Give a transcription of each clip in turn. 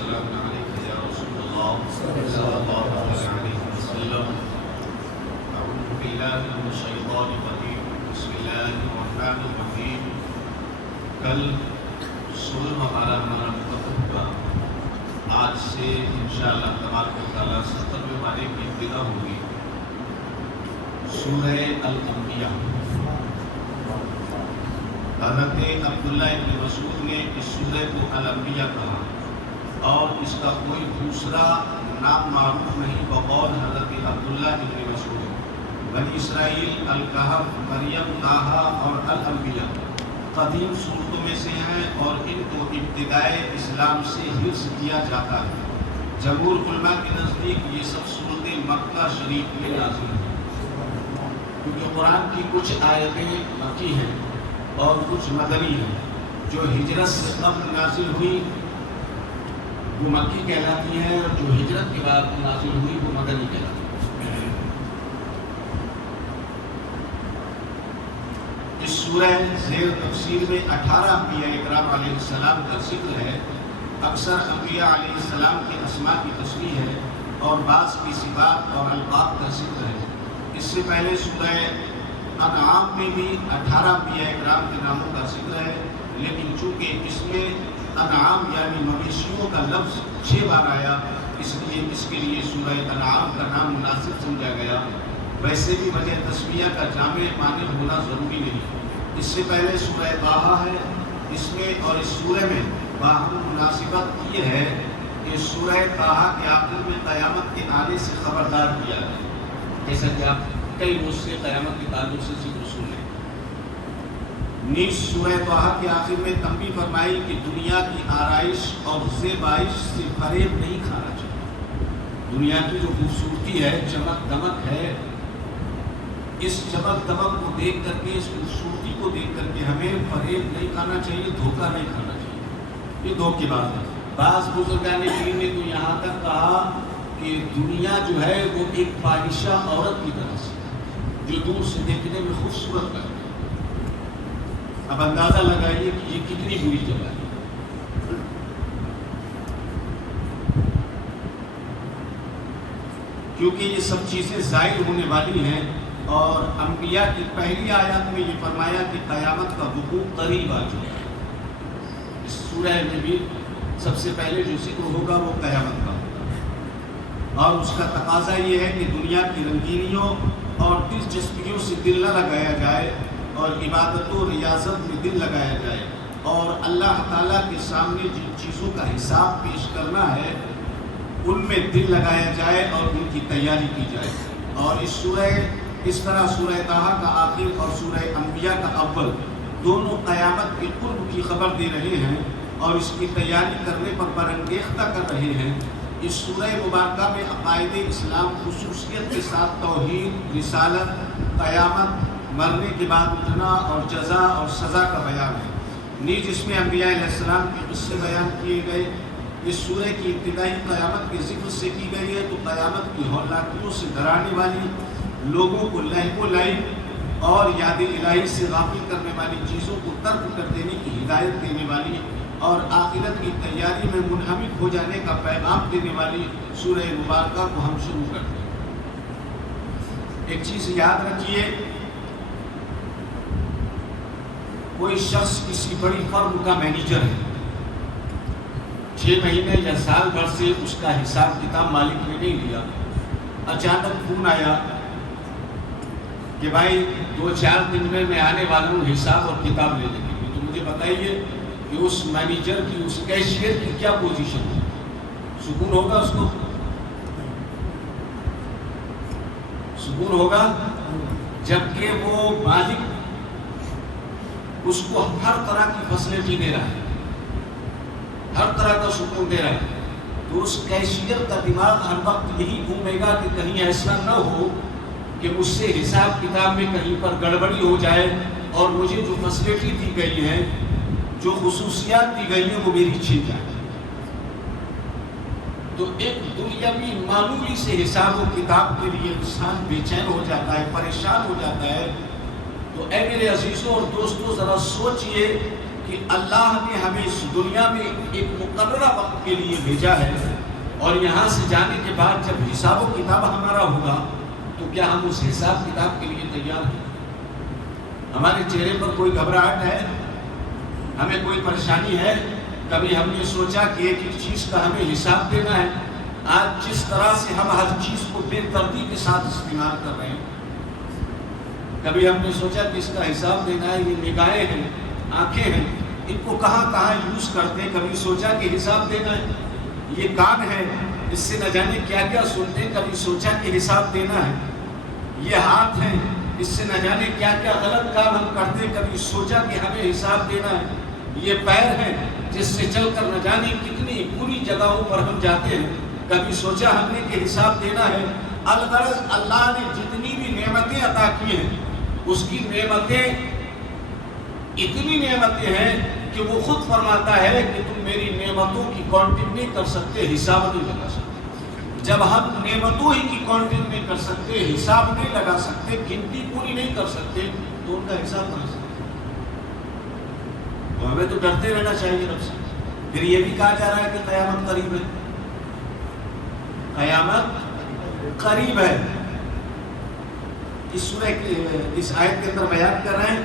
والسلام عليك يا رسول الله صلى الله عليه وسلم. أعوذ بالله من الشيطان الرجيم. بسم الله الرحمن الرحيم. کل 16 ختم ہوگا. آج سے انشاءاللہ تبارک و تعالیٰ 70ویں پارے کی ابتدا ہوگی. سورہ الانبیاء. حضرت عبداللہ ابن مسعود نے اس سورہ کو الانبیاء کہا اور اس کا کوئی دوسرا نام معروف نہیں بقول حضرت عبداللہ ابن مسعود. بنی اسرائیل، الکہف، مریم، طٰہٰ اور الانبیاء قدیم صورتوں میں سے ہیں اور ان کو ابتدائے اسلام سے حفظ کیا جاتا ہے. جمہور علماء کے نزدیک یہ سب صورتیں مکہ شریف میں نازل ہیں، کیونکہ قرآن کی کچھ آیتیں مکی ہیں اور کچھ مدنی ہیں. جو ہجرت سے قبل نازل ہوئی وہ مکی کہلاتی ہیں اور جو ہجرت کے بعد نازل ہوئی وہ مدنی کہلاتی ہیں. اس سورہ زیر تفسیر میں 18 انبیاء اکرام علیہ السلام کا ذکر ہے. اکثر انبیاء علیہ السلام کے اسماء کی تصریح ہے اور بعض کی صفات اور القاب کا ذکر ہے. اس سے پہلے سورہ انعام میں بھی 18 انبیاء اکرام کے ناموں کا ذکر ہے، لیکن چونکہ اس میں انعام یعنی مویشیوں کا لفظ 6 بار آیا، اس لیے اس کے لیے سورہ انعام کا نام مناسب سمجھا گیا. ویسے بھی وجہ تسمیہ کا جامع معنی ہونا ضروری نہیں. اس سے پہلے سورہ طٰہٰ ہے. اس میں اور اس سورہ میں باہم مناسبت یہ ہے کہ سورہ طٰہٰ کے آخر میں قیامت کے آنے سے خبردار کیا ہے، جیسا کہ آپ کئی روز سے قیامت کے تعلق سے ذکر سن لیں. نیز سورہ طٰہٰ کے آخر میں تنبیہ فرمائی کہ دنیا کی آرائش اور زیبائش سے فریب نہیں کھانا چاہیے. دنیا کی جو خوبصورتی ہے، چمک دمک ہے، اس چمک دمک کو دیکھ کر کے، اس خوبصورتی کو دیکھ کر کے ہمیں فریب نہیں کھانا چاہیے، دھوکہ نہیں کھانا چاہیے. یہ دھوکے باز ہے. بعض بزرگان دین نے تو یہاں تک کہا کہ دنیا جو ہے وہ ایک فاحشہ عورت کی طرح سے جو دور سے دیکھنے میں خوبصورت لگتی ہے. اب اندازہ لگائیے کہ یہ کتنی بری جگہ ہے. کیونکہ یہ سب چیزیں زائل ہونے والی ہیں اور انبیاء کی پہلی آیات میں یہ فرمایا کہ قیامت کا وقوع قریب آ چکا ہے. اس سورہ میں بھی سب سے پہلے جو ذکر ہوگا وہ قیامت کا ہوگا اور اس کا تقاضا یہ ہے کہ دنیا کی رنگینیوں اور دلچسپیوں سے دل نہ لگایا جائے اور عبادت و ریاضت میں دل لگایا جائے اور اللہ تعالیٰ کے سامنے جن چیزوں کا حساب پیش کرنا ہے ان میں دل لگایا جائے اور ان کی تیاری کی جائے. اور اس طرح سورہ طٰہٰ کا آخر اور سورہ انبیاء کا اول دونوں قیامت کے قرب کی خبر دے رہے ہیں اور اس کی تیاری کرنے پر برانگیختہ کر رہے ہیں. اس سورہ مبارکہ میں عقائد اسلام خصوصیت کے ساتھ توحید، رسالت، قیامت، مرنے کے بعد اٹھنا اور جزا اور سزا کا بیان ہے. نیز اس میں انبیاء علیہ السلام کے قصے بیان کیے گئے. اس سورہ کی ابتدائی قیامت کے ذکر سے کی گئی ہے تو قیامت کی ہولناکیوں سے ڈرانے والی، لوگوں کو لہو و لعب اور یاد الہی سے غافل کرنے والی چیزوں کو ترک کر دینے کی ہدایت دینے والی اور آخرت کی تیاری میں منہمک ہو جانے کا پیغام دینے والی سورہ مبارکہ کو ہم شروع کرتے ہیں. ایک چیز یاد رکھیے، کوئی شخص کسی بڑی فرم کا مینیجر ہے، 6 مہینے یا سال بھر سے اس کا حساب کتاب مالک نے نہیں لیا. اچانک فون آیا کہ بھائی 2-4 دن میں آنے والا ہوں حساب اور کتاب لینے کے لیے. تو مجھے بتائیے کہ اس مینیجر کی، اس کیشیئر کی کیا پوزیشن ہے؟ سکون ہوگا اس کو؟ سکون ہوگا جبکہ وہ مالک اس کو ہر طرح کی فیسلٹی دے رہا ہے، ہر طرح کا سکون دے رہا ہے. تو اس کیشیئر کا دماغ ہر وقت یہی گھومے گا کہ کہیں ایسا نہ ہو کہ مجھ سے حساب کتاب میں کہیں پر گڑبڑی ہو جائے اور مجھے جو فیسلٹی دی گئی ہے، جو خصوصیات دی گئی ہیں وہ میری چھن جائے. تو ایک دنیاوی معمولی سے حساب و کتاب کے لیے انسان بے چین ہو جاتا ہے، پریشان ہو جاتا ہے. تو اے میرے عزیزوں اور دوستوں، ذرا سوچئے کہ اللہ نے ہمیں اس دنیا میں ایک مقررہ وقت کے لیے بھیجا ہے، اور یہاں سے جانے کے بعد جب حساب و کتاب ہمارا ہوگا تو کیا ہم اس حساب کتاب کے لیے تیار ہیں؟ ہمارے چہرے پر کوئی گھبراہٹ ہے؟ ہمیں کوئی پریشانی ہے؟ کبھی ہم نے سوچا کہ ایک ایک چیز کا ہمیں حساب دینا ہے؟ آج جس طرح سے ہم ہر چیز کو بے ترتیب کے ساتھ استعمال کر رہے ہیں، کبھی ہم نے سوچا کہ اس کا حساب دینا ہے؟ یہ نگاہیں ہیں، آنکھیں ہیں، ان کو کہاں کہاں یوز کرتے ہیں؟ کبھی سوچا کہ حساب دینا ہے؟ یہ کان ہے، اس سے نہ جانے کیا کیا سنتے ہیں، کبھی سوچا کہ حساب دینا ہے؟ یہ ہاتھ ہے، اس سے نہ جانے کیا کیا غلط کام ہم کرتے ہیں، کبھی سوچا کہ ہمیں حساب دینا ہے؟ یہ پیر ہے، جس سے چل کر نہ جانے کتنی بری جگہوں پر ہم جاتے ہیں، کبھی سوچا ہم نے کہ حساب دینا ہے؟ الغرض اللہ نے جتنی بھی نعمتیں عطا کی ہیں، اس کی نعمتیں اتنی نعمتیں ہیں کہ وہ خود فرماتا ہے کہ تم میری نعمتوں کی کاؤنٹنگ نہیں کر سکتے، حساب نہیں لگا سکتے۔ جب ہم نعمتوں ہی کی کاؤنٹنگ نہیں کر سکتے، حساب نہیں لگا سکتے، گنتی پوری نہیں کر سکتے، تو ان کا حساب کر سکتے؟ تو ہمیں تو ڈرتے رہنا چاہیے رب سے۔ پھر یہ بھی کہا جا رہا ہے کہ قیامت قریب ہے، قیامت قریب ہے۔ اس سورہ اس آیت کے اندر بیان کر رہے ہیں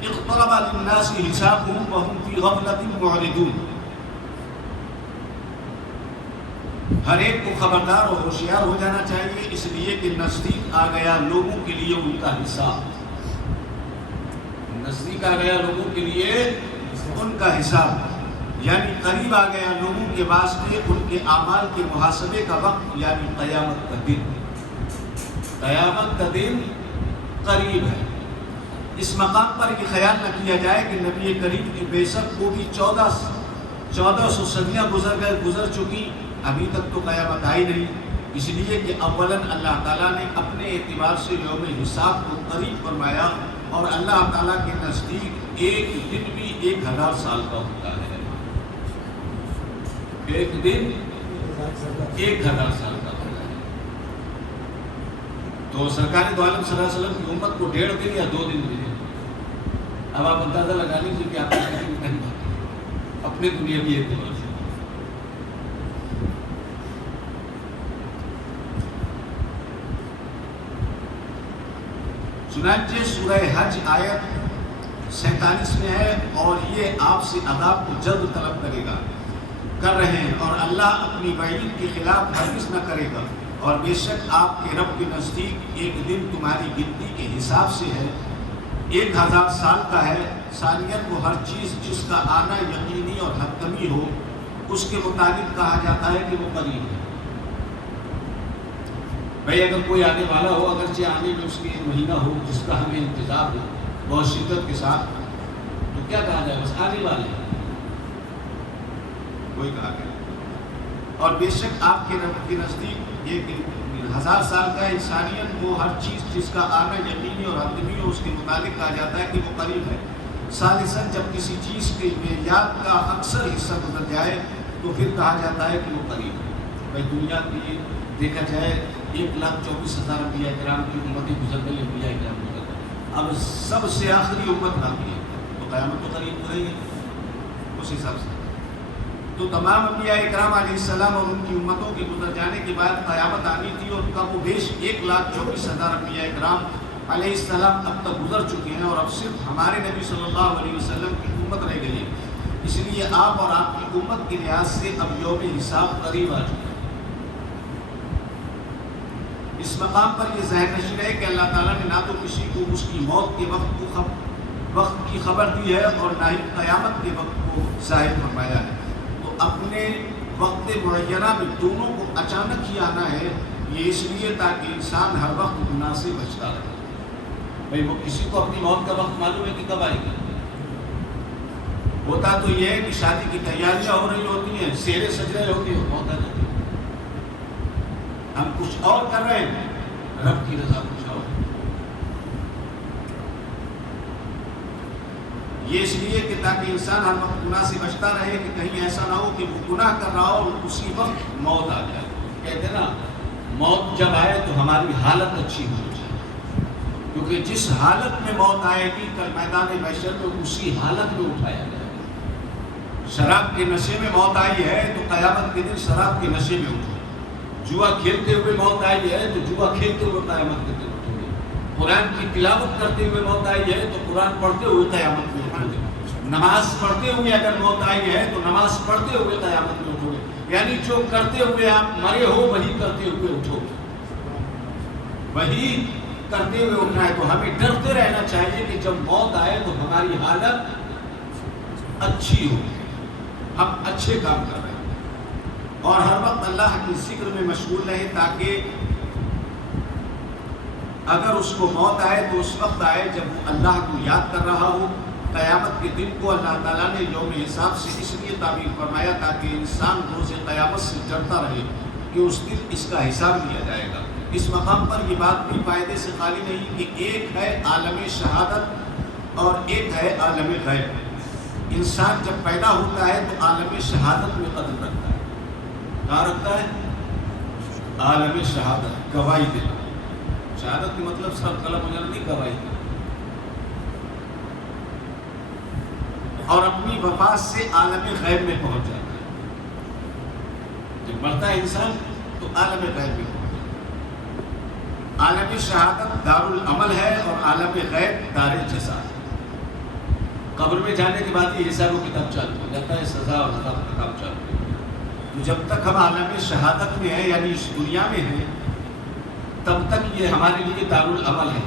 اقترب للناس حسابهم وهم في غفلة معرضون۔ ہر ایک کو خبردار اور ہوشیار ہو جانا چاہیے، اس لیے کہ نزدیک آ گیا لوگوں کے لیے ان کا حساب، نزدیک آ گیا لوگوں کے لیے ان کا حساب، یعنی قریب آ گیا لوگوں کے واسطے ان کے اعمال کے محاسبے کا وقت، یعنی قیامت کا دن۔ قیامت کا دن قریب ہے۔ اس مقام پر یہ خیال نہ کیا جائے کہ نبی کریم کی بعثت کو بھی 1400 صدیاں گزر چکی، ابھی تک تو قیامت آئی نہیں، اس لیے کہ اولاً اللہ تعالیٰ نے اپنے اعتبار سے یوم حساب کو قریب فرمایا، اور اللہ تعالیٰ کے نزدیک ایک دن بھی 1000 سال کا ہوتا ہے۔ ایک دن 1000 سال کا ہوتا ہے۔ تو سرکار دو عالم صلی اللہ علیہ وسلم کی امت کو 1.5 دن یا 2 دن ملے۔ اب آپ اندازہ لگا لیجیے کہ آپ اپنے دنیا بھی اعتبار سے۔ چنانچہ سورہ حج آیت 47 میں ہے، اور یہ آپ سے عذاب کو جلد طلب کرے گا، کر رہے ہیں، اور اللہ اپنی وعید کے خلاف ہرگز نہ کرے گا، اور بے شک آپ کے رب کے نزدیک ایک دن تمہاری گنتی کے حساب سے ہے 1000 سال کا ہے۔ ثانیت کو ہر چیز جس کا آنا یقینی اور حتمی ہو، اس کے مطابق کہا جاتا ہے کہ وہ قریب ہے۔ بھئی اگر کوئی آنے والا ہو، اگرچہ آنے میں اس کے مہینہ ہو جس کا ہمیں انتظار ہو بہت شدت کے ساتھ، تو کیا کہا جائے؟ بس آنے والے کوئی کہا گیا۔ اور بے شک آپ کے رب کے نزدیک یہ 1000 سال کا انسانیت وہ ہر چیز جس کا آنا یقینی اور حتمی ہو، اس کے مطابق کہا جاتا ہے کہ وہ قریب ہے۔ ثالثاً جب کسی چیز کے معیار کا اکثر حصہ گزر جائے تو پھر کہا جاتا ہے کہ وہ قریب ہے۔ بھائی دنیا کی دیکھا جائے 1,24,000 انبیاء کرام کی امتیں گزر گئی، انبیاء کرام گزر گئے، اب سب سے آخری امت باقی ہے، تو قیامت تو قریب ہو رہی ہے اس حساب سے۔ تو تمام انبیاء کرام علیہ السلام اور ان کی امتوں کے گزر جانے کے بعد قیامت آنی تھی، اور کم و بیش 1,24,000 انبیاء کرام علیہ السلام اب تک گزر چکے ہیں، اور اب صرف ہمارے نبی صلی اللہ علیہ وسلم کی امت رہ گئی ہے۔ اس لیے آپ اور آپ کی امت کے لحاظ سے اب یوم حساب قریب آ چکا ہے۔ اس مقام پر یہ ظاہر نشر ہے کہ اللہ تعالیٰ نے نہ تو کسی کو اس کی موت کے وقت کی خبر دی ہے، اور نہ ہی قیامت کے وقت کو ظاہر فرمایا ہے۔ تو اپنے وقت معینہ میں دونوں کو اچانک ہی آنا ہے، یہ اس لیے تاکہ انسان ہر وقت گناہ سے بچتا رہے۔ بھئی وہ کسی کو اپنی موت کا وقت معلوم ہے کہ کب آئے گی؟ ہوتا تو یہ ہے کہ شادی کی تیاریاں ہو رہی ہوتی ہیں، سیرے سج رہے ہوتے ہیں، موت آ جاتی ہے۔ ہم کچھ اور کر رہے ہیں، رب کی رضا کچھ اور۔ یہ اس لیے کہ تاکہ انسان ہر وقت گناہ سے بچتا رہے، کہ کہیں ایسا نہ ہو کہ وہ گناہ کر رہا ہو اور اسی وقت موت آ جائے۔ کہتے ہیں نا، موت جب آئے تو ہماری حالت اچھی ہو جائے، کیونکہ جس حالت میں موت آئے گی کل میدان محشر میں اسی حالت میں اٹھایا جائے گا۔ شراب کے نشے میں موت آئی ہے تو قیامت کے دن شراب کے نشے میں اٹھو. جوا کھیلتے ہوئے موت آئی ہے تو جوا کھیلتے ہوئے قیامت کے دن اٹھو گے. قرآن کی تلاوت کرتے ہوئے موت آئی ہے تو قرآن پڑھتے ہوئے قیامت میں اٹھو گے. نماز پڑھتے ہوئے اگر موت آئی ہے تو نماز پڑھتے ہوئے قیامت میں اٹھو گے. یعنی جو کرتے ہوئے آپ مرے ہو وہی کرتے ہوئے اٹھو گے, وہی کرتے ہوئے اٹھنا ہے. تو ہمیں ڈرتے رہنا چاہیے کہ جب موت آئے تو ہماری حالت اچھی ہو, ہم اچھے کام کر رہے ہیں اور ہر وقت اللہ کی ذکر میں مشغول رہے, تاکہ اگر اس کو موت آئے تو اس وقت آئے جب وہ اللہ کو یاد کر رہا ہو. قیامت کے دن کو اللہ تعالیٰ نے یوم حساب سے اس لیے تعبیر فرمایا تاکہ انسان روز قیامت سے ڈرتا رہے کہ اس دن اس کا حساب لیا جائے گا. اس مقام پر یہ بات بھی فائدے سے خالی نہیں کہ ایک ہے عالم شہادت اور ایک ہے عالم غیب. انسان جب پیدا ہوتا ہے تو عالم شہادت میں قدم رکھتا ہے. کہاں رکھتا ہے؟ عالم شہادت, گواہی دینا. شہادت کا مطلب سر قلم ہو جانا نہیں, گواہی دینا. اور اپنی وفات سے عالم غیب میں پہنچ جاتا ہے. جب مرتا ہے انسان تو عالم غیب میں پہنچ جاتا ہے. عالم شہادت دار العمل ہے اور عالم غیب دار جزا ہے. قبر میں جانے کے بعد یہ حساب و کتاب چالو ہو جاتا ہے, سزا اور عذاب کا کام چالو ہو جاتا ہے. تو جب تک ہم عالم شہادت میں ہیں یعنی اس دنیا میں ہیں تب تک یہ ہمارے لیے دار العمل ہے.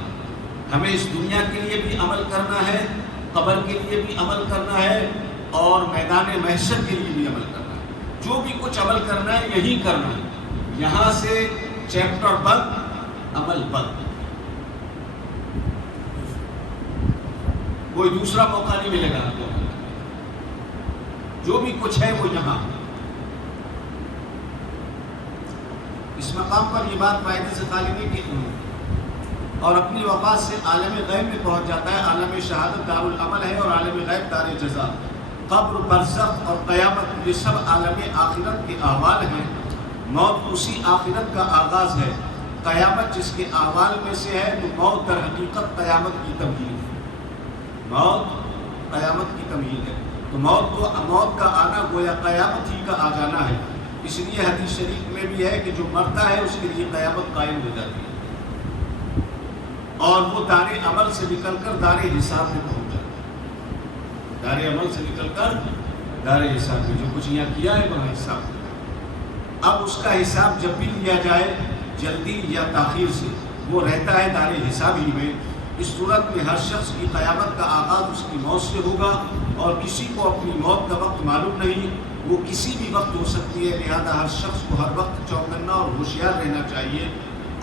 ہمیں اس دنیا کے لیے بھی عمل کرنا ہے, قبر کے لیے بھی عمل کرنا ہے اور میدان محشر کے لیے بھی عمل کرنا ہے. جو بھی کچھ عمل کرنا ہے یہی کرنا ہے. یہاں سے چیپٹر بند, عمل بند, کوئی دوسرا موقع نہیں ملے گا. جو بھی کچھ ہے وہ یہاں. اس مقام پر یہ بات فائدے سے خالی نہیں کہ اور اپنی وفات سے عالم غیب میں پہنچ جاتا ہے. عالم شہادت دار العمل ہے اور عالم غیب دار جزا. قبر, برزخ اور قیامت یہ سب عالم آخرت کے احوال ہیں. موت اسی آخرت کا آغاز ہے. قیامت جس کے احوال میں سے ہے تو موت در حقیقت قیامت کی تمہید ہے. موت قیامت کی تمہید ہے. تو موت کا آنا گویا قیامت ہی کا آ جانا ہے. اس لیے حدیث شریف میں بھی ہے کہ جو مرتا ہے اس کے لیے قیامت قائم ہو جاتی ہے اور وہ دار عمل سے نکل کر دار حساب میں پہنچ جاتا ہے. دار عمل سے نکل کر دار حساب میں, جو کچھ یہاں کیا ہے وہاں حساب. اب اس کا حساب جب بھی لیا جائے جلدی یا تاخیر سے وہ رہتا ہے دار حساب ہی میں. اس صورت میں ہر شخص کی قیامت کا آغاز اس کی موت سے ہوگا اور کسی کو اپنی موت کا وقت معلوم نہیں, وہ کسی بھی وقت ہو سکتی ہے. لہذا ہر شخص کو ہر وقت چوکنا اور ہوشیار رہنا چاہیے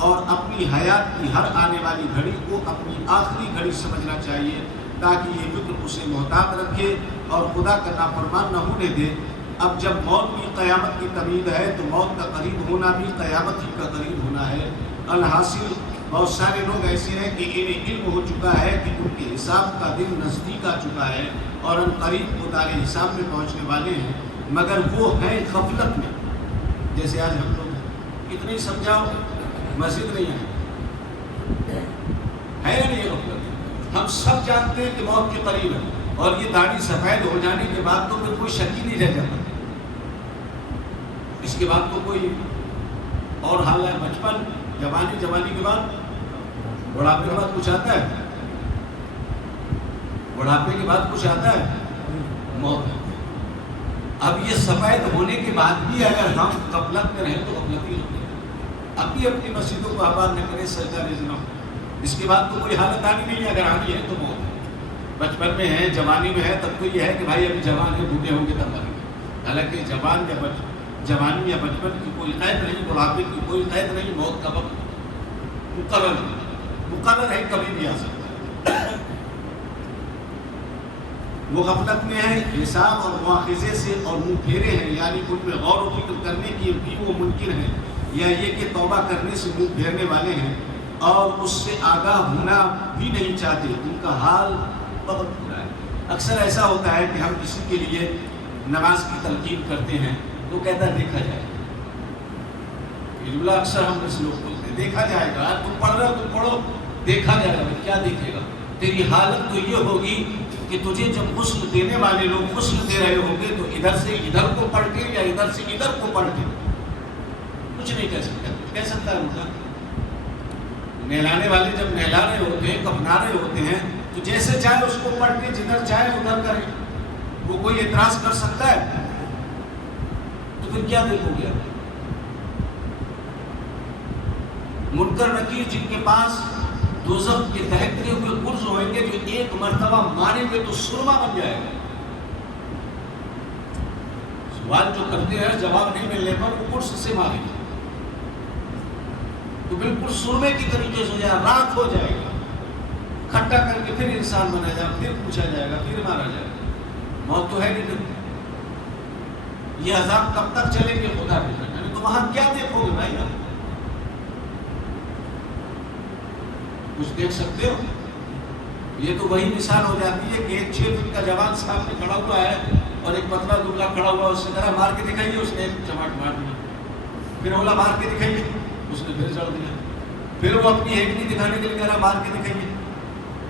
اور اپنی حیات کی ہر آنے والی گھڑی کو اپنی آخری گھڑی سمجھنا چاہیے تاکہ یہ فکر اسے محتاط رکھے اور خدا کا نافرمان نہ ہونے دے. اب جب موت بھی قیامت کی تمہید ہے تو موت کا قریب ہونا بھی قیامت ہی کا قریب ہونا ہے. الحاصل بہت سارے لوگ ایسے ہیں کہ انہیں علم ہو چکا ہے کہ ان کے حساب کا دن نزدیک آ چکا ہے اور ان قریب وہ دار حساب میں پہنچنے والے ہیں, مگر وہ ہیں غفلت میں. جیسے آج ہم لوگ اتنی سمجھاؤ مسجد نہیں ہے یا نہیں غفلت. ہم سب جانتے ہیں کہ موت کے قریب ہے اور یہ داڑھی سفید ہو جانے کے بعد تو پھر کوئی شک ہی نہیں رہ جاتا. اس کے بعد تو کوئی اور حال ہے. بچپن, جوانی کے بعد بڑھاپے کے بعد کچھ آتا ہے, بڑھاپے کے بعد کچھ آتا ہے, موت. اب یہ سفید ہونے کے بعد بھی اگر ہم غفلت میں رہیں تو غفلت ہی ہوتی ہے. اب بھی اپنی مسجدوں کو آباد نہ کرے, سجدہ نہ ہو. اس کے بعد تو کوئی حالت آنی نہیں ہے. اگر آنی ہے تو موت ہے. بچپن میں ہے, جوانی میں ہے, تب تو یہ ہے کہ بھائی ابھی جوان ہے, بوڑھے ہوں گے تب مریں گے. حالانکہ جوانی یا بچپن کی کوئی قید نہیں, بڑھاپے کی کوئی قید نہیں. موت کا وقت مقرر ہے, کبھی بھی آ سکتا ہے. وہ غفلت میں ہے, حساب اور مواخذے سے اور منہ پھیرے ہیں, یعنی ان میں غور و فکر کرنے کی بھی وہ ممکن ہے, یا یہ کہ توبہ کرنے سے منہ پھیرنے والے ہیں اور اس سے آگاہ ہونا بھی نہیں چاہتے. ان کا حال بہت برا ہے. اکثر ایسا ہوتا ہے کہ ہم کسی کے لیے نماز کی تلقین کرتے ہیں تو کہتا ہے دیکھا جائے. یہ جملہ اکثر ہم اس لوگ بولتے ہیں, دیکھا جائے گا. تم پڑھ رہے ہو, تم پڑھو, دیکھا جائے گا. کیا دیکھے گا؟ تیری حالت تو یہ ہوگی کہ تجھے جب غسل دینے والے لوگ غسل دے رہے ہوں گے تو ادھر سے ادھر کو پلٹے یا ادھر سے ادھر کو پلٹے؟ کچھ نہیں کہہ سکتا. کہہ سکتا ہے ان کا نہلانے والے جب نہلا رہے ہوتے ہیں کفنا رہے ہوتے ہیں تو جیسے چاہے اس کو پلٹے، جدھر چاہے ادھر کرے. وہ کوئی اعتراض کر سکتا ہے؟ تو پھر کیا دیکھو گے؟ منکر نکیر جن کے پاس دوزخ کے دہکتے ہوئے گرز ہوئیں گے، جو ایک مرتبہ ماریں گے تو سرما بن جائے گا. سوال جو کرتے ہیں جواب نہیں ملنے پر وہ گرز سے ماریں گے تو بالکل سرمے کی طریقے سے ہو جائے گا، راکھ ہو جائے گا. کھٹا کر کے پھر انسان بنا جائے گا، پھر پوچھا جائے گا، پھر مارا جائے گا. موت تو ہے نہیں. یہ عذاب کب تک چلیں گے خدا بھی جانے. تو وہاں کیا دیکھو گے بھائی؟ آپ کچھ دیکھ سکتے ہو؟ یہ تو وہی مثال ہو جاتی ہے کہ ایک 6 فٹ کا جوان سامنے کھڑا ہوا ہے اور ایک پتلا دبلا کھڑا ہوا، اس سے ذرا مار کے دکھائیے، اس نے ایک چماٹ مار دیا. پھر اولا مار کے دکھائیے، اس نے پھر جڑ دیا. پھر وہ اپنی ہیکنی دکھانے کے لیے کہہ رہا مار کے دکھائیے.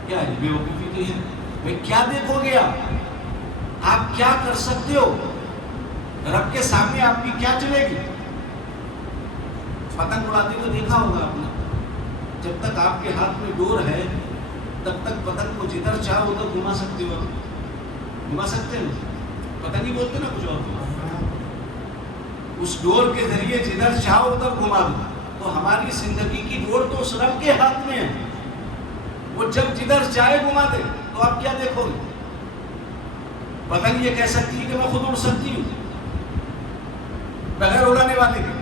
کیا ہے؟ بے وقوفی کی ہے. بھائی کیا دیکھو گے آپ کیا کر سکتے ہو؟ رب کے سامنے آپ کی کیا چلے گی؟ پتنگ اڑاتے ہوئے دیکھا ہوگا آپ نے. جب تک آپ کے ہاتھ میں ڈور ہے تب تک پتنگ کو جدھر چاہو ادھر گھما سکتے ہو. گھما سکتے ہیں. پتنگ ہی بولتے نا کچھ اور. اس ڈور کے ذریعے جدھر چاہو ادھر گھما دو. تو ہماری زندگی کی ڈور تو اس رب کے ہاتھ میں ہے. وہ جب جدھر چاہے گھما دے تو آپ کیا دیکھو گے؟ پتنگ یہ کہہ سکتی ہے کہ میں خود اڑ سکتی ہوں بغیر اڑانے والے کے.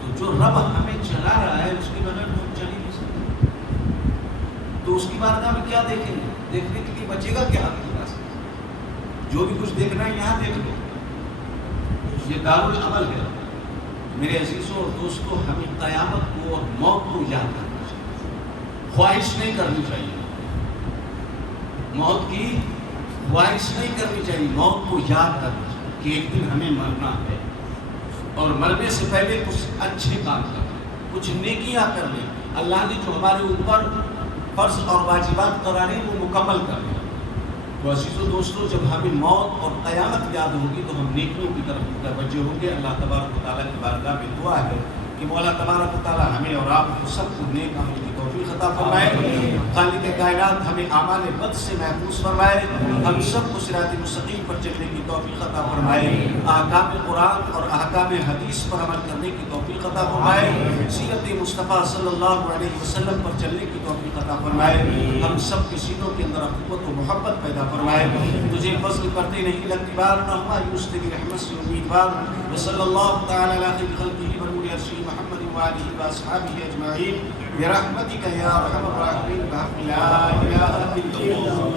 تو جو رب ہمیں چلا رہا ہے اس کے بغیر ہم چل ہی نہیں سکتے. تو اس کی بارگاہ میں کیا دیکھیں گے؟ دیکھنے کے لیے بچے گا کیا آپ کے پاس؟ جو بھی کچھ دیکھنا ہے یہاں دیکھ لو. یہ دارالعمل ہے. میرے عزیزوں اور دوستوں، ہمیں قیامت کو اور موت کو یاد کرنا چاہیے. خواہش نہیں کرنی چاہیے. موت کی خواہش نہیں کرنی چاہیے. موت کو یاد کرنا چاہیے کہ ایک دن ہمیں مرنا ہے اور مرنے سے پہلے کچھ اچھے کام کریں، کچھ نیکیاں کر لیں. اللہ نے جو ہمارے اوپر فرض اور واجبات قرارے وہ مکمل کر لیں. تو عزیزوں دوستوں، جب ہمیں موت اور قیامت یاد ہوگی تو ہم نیکیوں کی طرف متوجہ ہوں گے. اللہ تبارک و تعالیٰ کی بارگاہ میں دعا ہے کہ مولا تبارک و تعالیٰ ہمیں اور آپ کو سب کو نیک عمل کی توفیق عطا فرمائے. خالق کائنات ہمیں اعمال بد سے محفوظ فرمائے. ہم سب کو صراط مستقیم پر چلنے کی توفیق عطا فرمائے. احکام قرآن اور احکام حدیث پر عمل کرنے کی توفیق عطا فرمائے. سیرت مصطفیٰ صلی اللہ علیہ وسلم پر چلنے کی توفیق عطا فرمائے. ہم سب کے سینوں کے اندر اخوت و محبت پیدا فرمائے. تجھے فضل کرتے نہیں لگتی بار نہ مایوس تیری رحمت سے امیدوار. وصلی اللہ تعالی علی خیر خلقہ ونور عرشہ محمد وآلہ واصحابہ اجمعین برحمتک یا ارحم الراحمین بحق لا الہ الا اللہ.